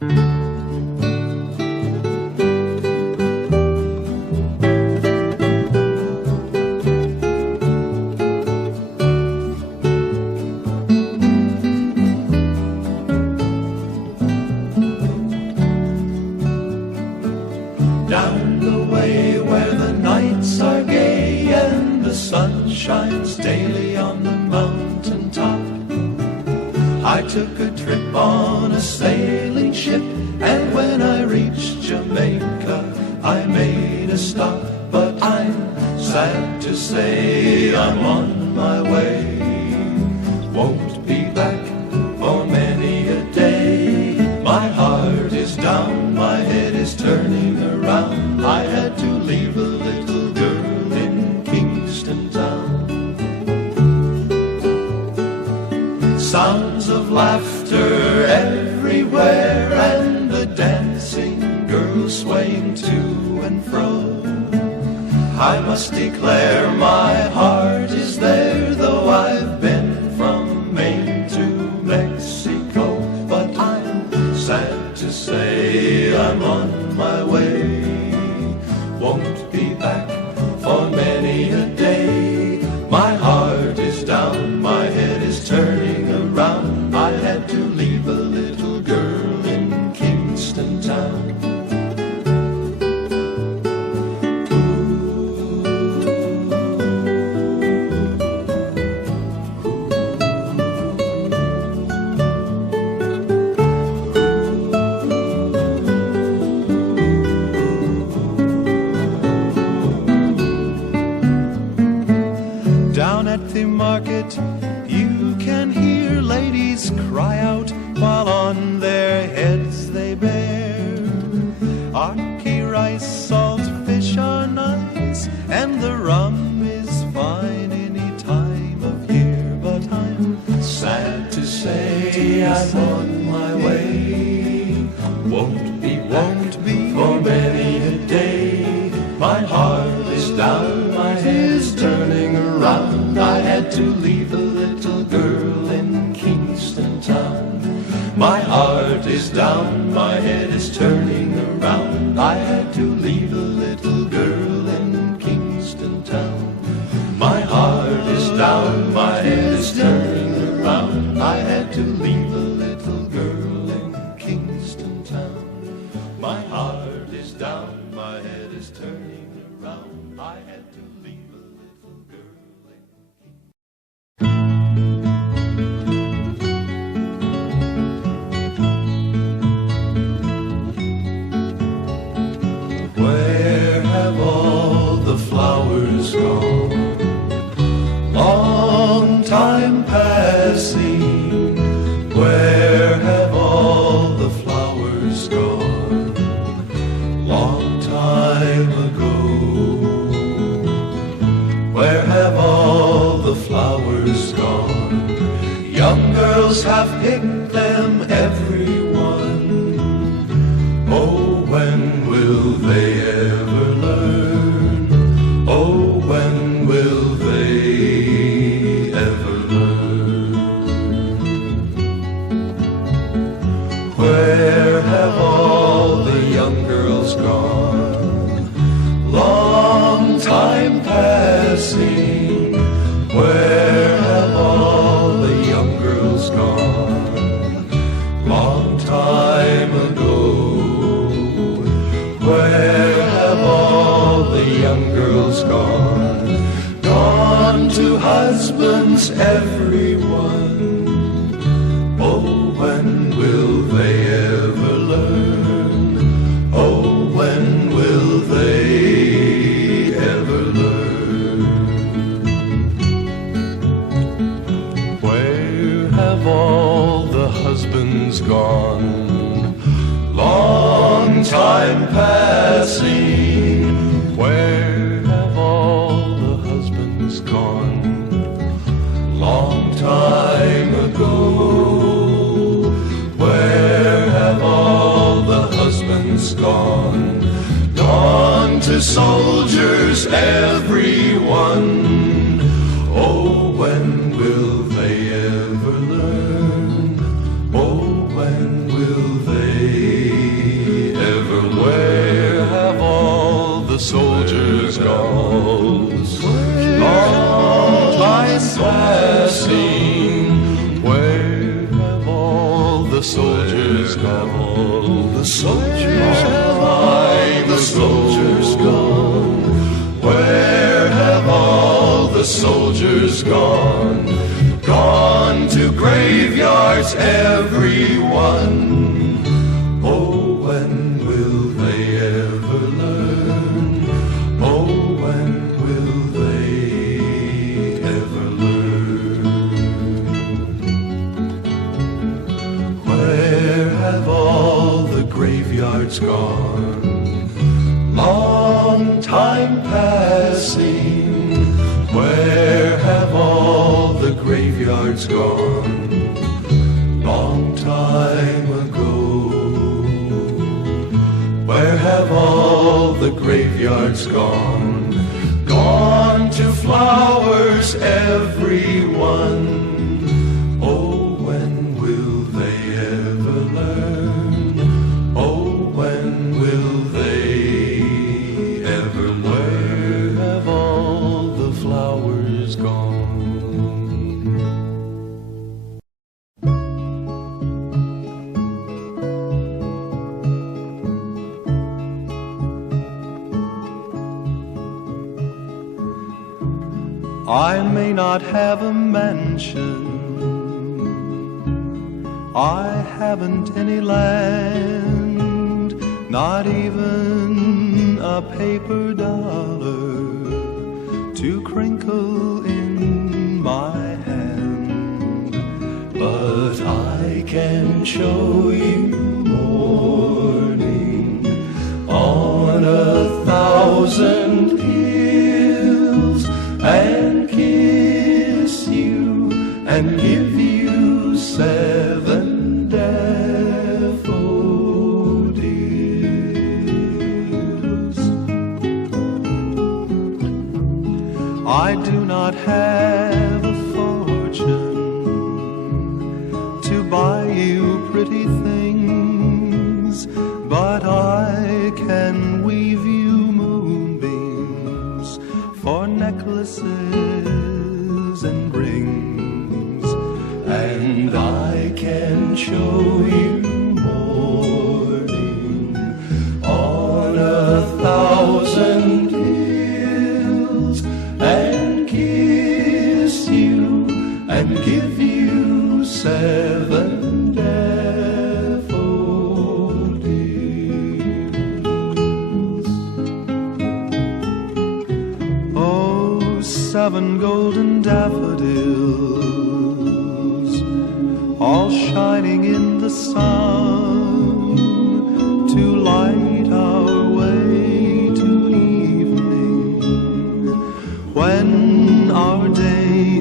Down the way where the nights are gay and the sun shines daily on the mountain top, I took a trip on a sailing ship, and when I reached Jamaica I made a stop. But I'm sad to say I'm on my way, won't be back for many a day. My heart is down, my head is turning around. I had to leave a little girl in Kingston town. Sounds of laughter everywhere, and the dancing girls swaying to and fro. I must declare my heart is there, though I've been from Maine to Mexico. But I'm sad to say I'm on my way, won't be back for many a day. My heart is down, my head is turning around. I had to leave a little girl in Kingston town. Down at the market you can hear ladies cry out while on their heads they bear ackee rice, salt fish are nice, and the rum is fine any time of year. But I'm sad to say I'm on my way, won't be for many a day. My heart is down, my head is turning around. I had to leave a little girl in Kingston town. My heart is down, my head is turning around. I had to leave a little girl in Kingston town. My heart is down, my head is turning around. I had to leave a little girl in Kingston town. My heart is down, my head is turning around. I had to leave a little girl in Kingston. Where have all the flowers gone? Long time passing. Where have all the flowers gone? Long time ago. Where have all the flowers gone? Young girls have picked them, everyone. Oh, when will they ever learn? Oh, when will they ever learn? Where have all the young girls gone? Long time passing. Where have all the young girls gone? Long time ago. Where have all the young girls gone? Gone to husbands, everyone. Oh, when will they ever learn? Oh, when will they ever learn? Where have all the husbands gone? Long time passing. Where have all the husbands gone? Long time ago. Where have all the husbands gone? Gone to soldiers, everyone. Oh, when will they ever learn? Oh, when will they passing. Where have all the soldiers gone? All the soldiers have the soldiers gone? Where have all the soldiers gone? Gone to graveyards, everyone. Oh, when will they ever learn? Oh, when will they ever learn? Where have all the graveyards gone? Long time passing. Where have all the graveyards gone? Long time ago. Where have all the graveyards gone? Gone to flowers, everyone. Oh, when will they ever learn? Oh, when will they ever learn? Where have all the flowers gone? I may not have a mansion, I haven't any land, not even a paper dollar to crinkle in my hand. But I can show you morning on 1,000 hills, and kiss you and give you 7 daffodils. I do not have a fortune to buy you pretty things, but I can weave you moonbeams for necklaces and rings, and I can show you morning on 1,000 hills, and kiss you and give you 7 daffodils. Oh, 7 golden daffodils, all shining in the sun, to light our way to evening, when our day